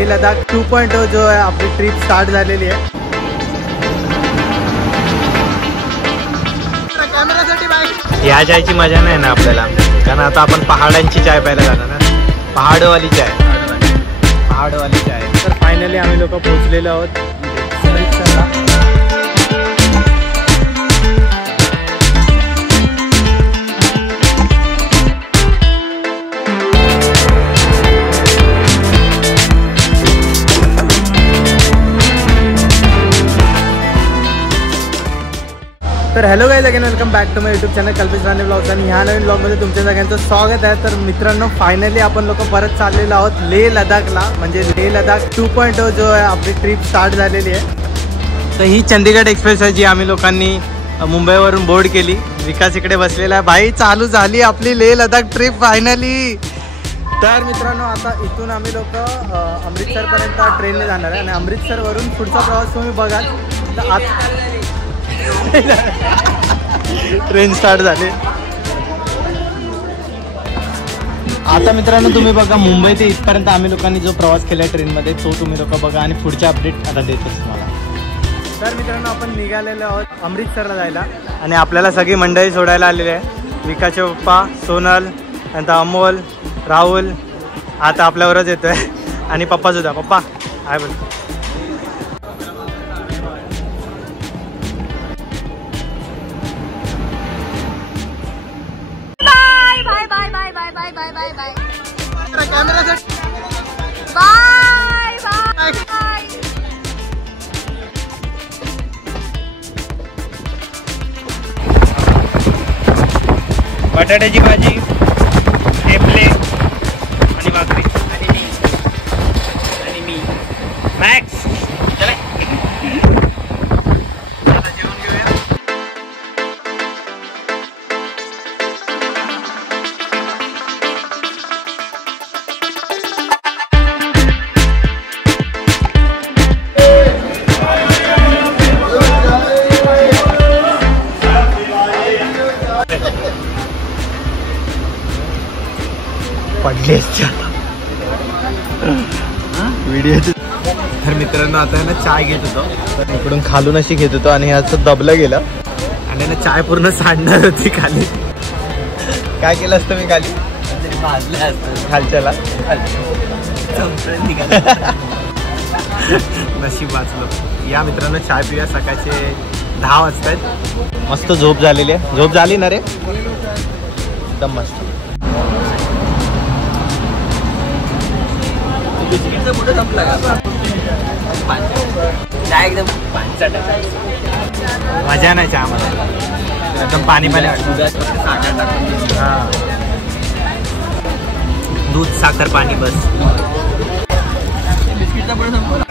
लेह लदाख 2.0 जो आहे आपली ट्रिप स्टार्ट झालेली आहे. या चायची मजा नाही ना आपल्याला, कारण आता आपण पहाडांची चाय प्यायला जाणार ना. पहाडवाली चाय. तर फायनली आम्ही लोक पोहोचलेलो आहोत अमृतसरला. तर hello guys, again welcome back to my YouTube channel Kalpesh Rane blogs. आणि ह्या नवीन ब्लॉगमध्ये तुमच्या सगळ्यांचं स्वागत आहे. तर मित्रांनो, फायनली आपण लोक परत चाललेलो आहोत लेह लदाखला. म्हणजे लेह लदाख 2.0 जो आहे आपली ट्रिप स्टार्ट झालेली आहे. तर ही चंदीगड एक्सप्रेस आहे जी आम्ही लोकांनी मुंबईवरून बोर्ड केली. विकास इकडे बसलेला आहे. भाई, चालू झाली आपली लेह लदाख ट्रिप फायनली. तर मित्रांनो, आता इथून आम्ही लोक अमृतसरपर्यंत ट्रेनने जाणार आहे आणि अमृतसरवरून पुढचा प्रवास तुम्ही बघाल. तर आता ट्रेन स्टार्ट झाली. आता मित्रांनो तुम्ही बघा, मुंबई ते इथपर्यंत आम्ही लोकांनी जो प्रवास केला ट्रेनमध्ये तो तुम्ही लोक बघा आणि पुढचे अपडेट आता देतोच तुम्हाला. तर मित्रांनो, आपण निघालेलो आहोत अमृतसरला जायला आणि आपल्याला सगळी मंडळी सोडायला आलेली आहे. विकासचे पप्पा, सोनल, नंतर अमोल, राहुल आता आपल्यावरच येतोय आणि पप्पा सुद्धा. पप्पा आहे बोल. बटाट्याची भाजी, ठेपले आणि भाकरी आणि मी मॅक्स. चला आता जेवण घेऊया. पडले व्हिडिओ. तर मित्रांनो, आता आहे ना चाय घेत होतो. तर इकडून खालून अशी घेत होतो आणि असं दबलं गेलं आणि ना चाय पूर्ण सांडणार होती खाली. काय केलं असतं मी खाली? भाजलं असतं खालच्याला. नशीब वाचलो. या मित्रांनो, चाय पिऊया. सकाळचे 10 वाजतायत. मस्त झोप झालेली आहे. झोप झाली ना रे? एकदम मस्त. बिस्किटचं मोठं संपलं का? चाय एकदम मजा नाही चहा मला. एकदम पाणी पाणी. हां, दूध साखर पाणी बस. बिस्किटचं मोठं संपलं.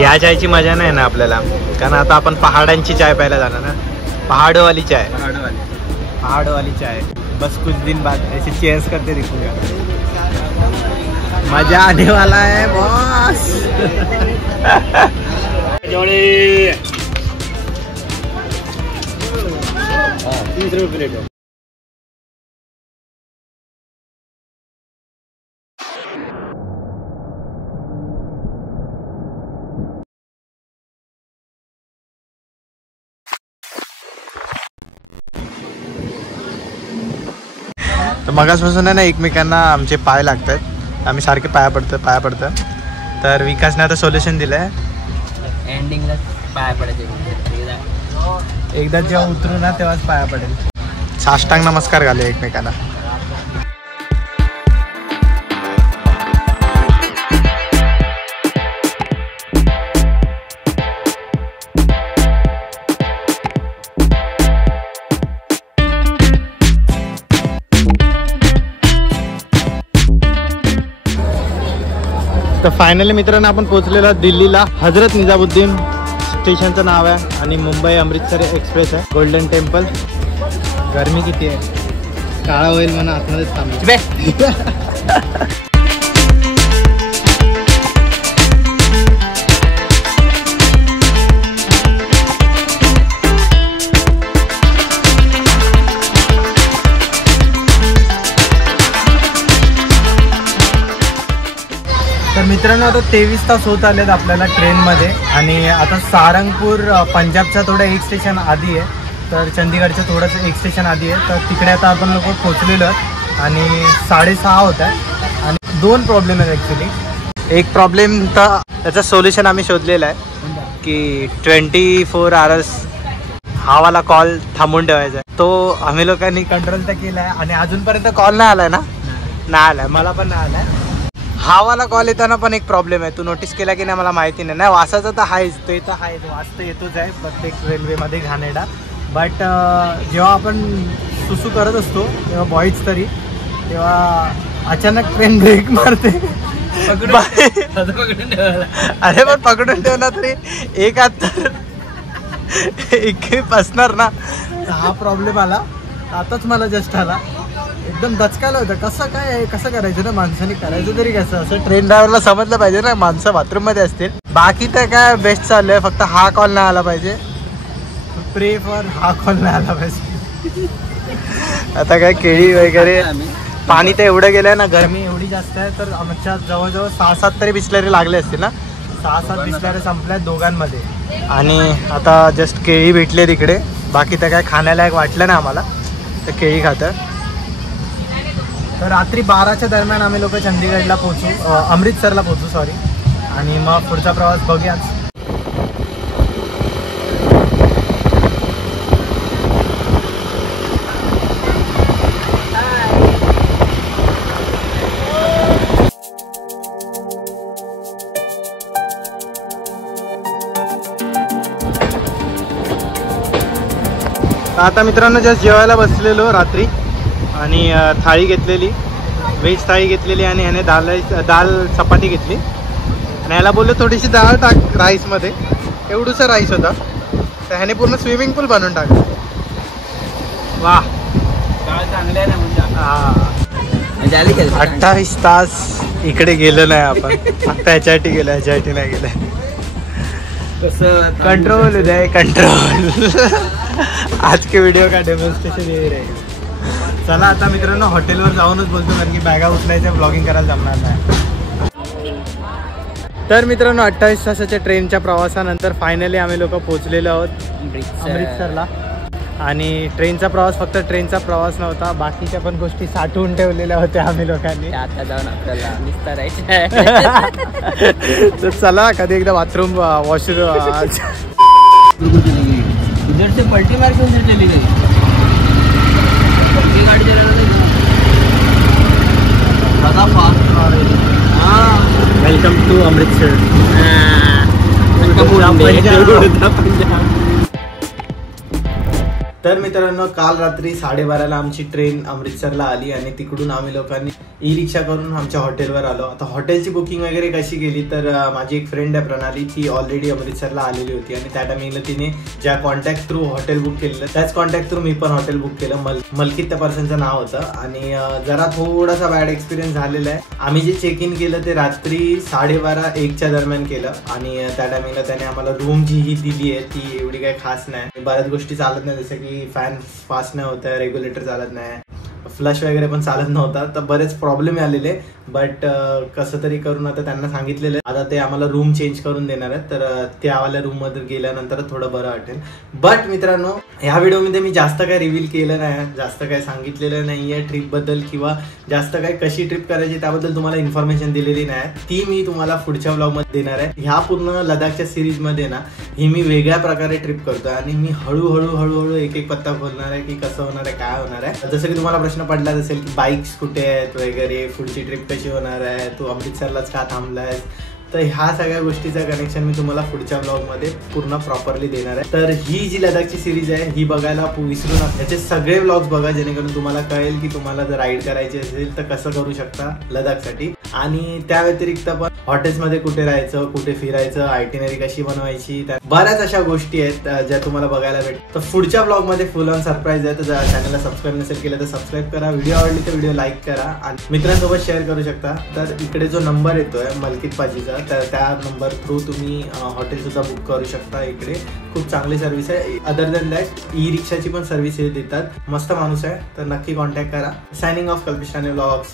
या चायची मजा नाही ना आपल्याला, कारण आता आपण पहाडांची चाय प्यायला जाणार ना. पहाडवाली चाय. बस कुछ दिन बाद ऐसे चेयर्स करते दिखूंगा. मजा आने वाला है बॉस. जोड़ी 30 रुपये प्लेट. तर मगासपासून आहे ना एकमेकांना आमचे पाय लागत आहेत. आम्ही सारखे पाया पडतं. तर विकासने आता सोल्युशन दिलं आहे. एंडिंगला पाया पडायचे. एकदा जेव्हा उतरू ना तेव्हाच पाया पडेल. साष्टांग नमस्कार घाले एकमेकांना. तर फायनली मित्रांनो, आपण पोहोचलेलो दिल्लीला. हजरत निजामुद्दीन स्टेशनचं नाव आहे आणि मुंबई अमृतसर एक्सप्रेस आहे. Golden temple. गरमी किती आहे, काळा होईल म्हणून आतमध्येच थांबलो. तर मित्रांनो आता 23 तास होत आलेत आपल्याला ट्रेनमध्ये आणि आता सारंगपूर पंजाबच्या थोडं एक स्टेशन आधी आहे, तर चंदीगडचं थोडंसं एक स्टेशन आधी आहे. तर तिकडे आता आपण लोक पोचलेलो आहेत आणि 6:30 होत आहे आणि 2 प्रॉब्लेम आहेत ॲक्च्युली. एक प्रॉब्लेम तर त्याचं सोल्युशन आम्ही शोधलेलं आहे की 24 आवर्स हा वाला कॉल थांबून ठेवायचा आहे. तो आम्ही लोकांनी कंट्रोल तर केला आहे आणि अजूनपर्यंत कॉल नाही आला आहे ना? नाही आला आहे, मला पण नाही आला आहे. हा वाला कॉल येताना पण एक प्रॉब्लेम आहे, तू नोटीस केला की नाही मला माहिती नाही. वासाचा तर आहेच, तो इथं आहेच, वास तर येतोच आहे प्रत्येक रेल्वेमध्ये घाणेरडा. बट जेव्हा आपण सुसू करत असतो तेव्हा बॉईज तरी, तेव्हा अचानक ट्रेन ब्रेक मारते. अरे पण पकडून ठेवणार तरी एक हात तर एक असणार ना. हा प्रॉब्लेम आला आताच, मला जस्ट आला, एकदम दचकायला होतं. कसं करायचं ना, माणसाने करायचं तरी कसं, असं ट्रेन ड्रायव्हरला समजलं पाहिजे ना माणसं बाथरूममध्ये असतील. बाकी तर काय बेस्ट चालू आहे, फक्त हा कॉल नाही आला पाहिजे. प्रे फॉर हा कॉल नाही आला पाहिजे. आता काय केळी वगैरे, पाणी तर एवढं गेलं आहे ना, गरमी एवढी जास्त आहे, तर आमच्या जवळजवळ 6-7 तरी बिस्लरी लागले असतील ना. 6-7 बिस्लरी संपल्या दोघांमध्ये. आणि आता जस्ट केळी भेटले तिकडे, बाकी तर काय खाण्यालायक वाटलं ना आम्हाला, तर केळी खातं. तर रात्री 12च्या दरम्यान आम्ही लोक चंदीगडला पोहोचू, अमृतसरला पोहोचू सॉरी, आणि मग पुढचा प्रवास बघूयाच. आता मित्रांनो जस्ट जेवायला बसलेलो रात्री आणि थाळी घेतलेली, व्हेज थाळी घेतलेली आणि ह्याने दाल चपाती घेतली आणि ह्याला बोललो थोडीशी डाळ टाक राईसमध्ये. एवढूसा राईस होता, तर ह्याने पूर्ण स्विमिंग पूल बनवून टाकलं. वाह, चांगले आहे ना म्हणजे. 28 तास इकडे गेलो नाही आपण, फक्त ह्याच्यासाठी गेलो, ह्याच्यासाठी नाही गेलं. कंट्रोल उदय कंट्रोल. आज के व्हिडिओ का डेमॉन्स्ट्रेशन ये रहेगा. चला आता मित्रांनो हॉटेलवर जाऊनच बोलतो, कारण की बॅगा उचलायच्या, ब्लॉगिंग करायला जमणार नाही. तर मित्रांनो 28 तासाच्या ट्रेनच्या प्रवासानंतर फायनली आम्ही लोक पोहोचलेलो आहोत अमृतसरला. आणि ट्रेनचा प्रवास फक्त ट्रेनचा प्रवास नव्हता, बाकीच्या पण गोष्टी साठवून ठेवलेल्या होत्या आम्ही लोकांनी. आता जाऊन आपल्याला निस्तारायचं. तर चला कधी एकदा बाथरूम वॉशरूम इधर से पलटी मार के उधर चली गई. पलटी गाड़ी चला वेलकम टू अमृतसर. तर मित्रांनो काल रात्री 12:30ला आमची ट्रेन अमृतसरला आली आणि तिकडून आम्ही लोकांनी ई रिक्षा करून आमच्या हॉटेलवर आलो. आता हॉटेलची बुकिंग वगैरे कशी केली, तर माझी एक फ्रेंड आहे प्रणाली, ती ऑलरेडी अमृतसरला आलेली होती आणि त्या टायमिंगला तिने ज्या कॉन्टॅक्ट थ्रू हॉटेल बुक केलेलं त्याच कॉन्टॅक्ट थ्रू मी पण हॉटेल बुक केलं. मलकित त्या पर्सनचं नाव होतं आणि जरा थोडासा बॅड एक्सपिरियन्स झालेला आहे. आम्ही जे चेक इन केलं ते रात्री 12:30-1च्या दरम्यान केलं आणि त्या टायमिंगला त्याने आम्हाला रूम जी ही दिली आहे ती एवढी काही खास नाही. बऱ्याच गोष्टी चालत नाही, जसं की फॅन फास्ट नाही होत आहे, रेग्युलेटर चालत नाही, फ्लश वगैरे पण चालत नव्हता, तर बरेच प्रॉब्लेम आलेले. बट कसं तरी करून आता त्यांना सांगितलेलं आता ते आम्हाला रूम चेंज करून देणार आहेत, तर त्यावाल्या रूममध्ये गेल्यानंतर थोडं बरं वाटेल. बट मित्रांनो ह्या व्हिडिओमध्ये मी जास्त काय रिव्हील केलं नाही, जास्त काय सांगितलेलं नाही आहे ट्रिपबद्दल, किंवा जास्त काय कशी ट्रिप करायची त्याबद्दल तुम्हाला इन्फॉर्मेशन दिलेली नाही. ती मी तुम्हाला पुढच्या व्लॉगमध्ये देणार आहे. ह्या पूर्ण लडाखच्या सिरीजमध्ये ना ही मी वेगळ्या प्रकारे ट्रिप करतोय आणि मी हळूहळू एक पत्ता खोलणार आहे की कसं होणार आहे, काय होणार आहे. जसं की तुम्हाला प्रश्न पडलाच असेल की बाईक्स कुठे आहेत वगैरे, पुढची ट्रिप कशी होणार आहे, तू अमृतसरलाच का थांबलायस, तर ह्या सगळ्या गोष्टीचं कनेक्शन मी तुम्हाला पुढच्या ब्लॉगमध्ये पूर्ण प्रॉपरली देणार आहे. तर ही जी लडाखची सिरीज आहे ही बघायला विसरू नका. त्याचे सगळे ब्लॉग्स बघा, जेणेकरून तुम्हाला कळेल की तुम्हाला जर राईड करायची असेल तर कसं करू शकता लडाखसाठी. आणि त्या व्यतिरिक्त पण हॉटेल्समध्ये कुठे राहायचं, कुठे फिरायचं, आयटिनरी कशी बनवायची, बऱ्याच अशा गोष्टी आहेत ज्या तुम्हाला बघायला भेटतात. तर पुढच्या ब्लॉगमध्ये फुल ऑन सरप्राईज आहे. तर जर चॅनलला सबस्क्राईब नसेल केलं तर सबस्क्राईब करा, व्हिडिओ आवडली तर व्हिडिओ लाईक करा आणि मित्रांसोबत शेअर करू शकता. तर इकडे जो नंबर येतोय मलकित पाजीचा, तर त्या नंबर थ्रू तुम्ही हॉटेल सुद्धा बुक करू शकता. इकडे खूप चांगली सर्व्हिस आहे. अदर दॅन दॅट ई रिक्षाची पण सर्व्हिस देतात, मस्त माणूस आहे, तर नक्की कॉन्टॅक्ट करा. Signing off Kalpish Rane vlogs.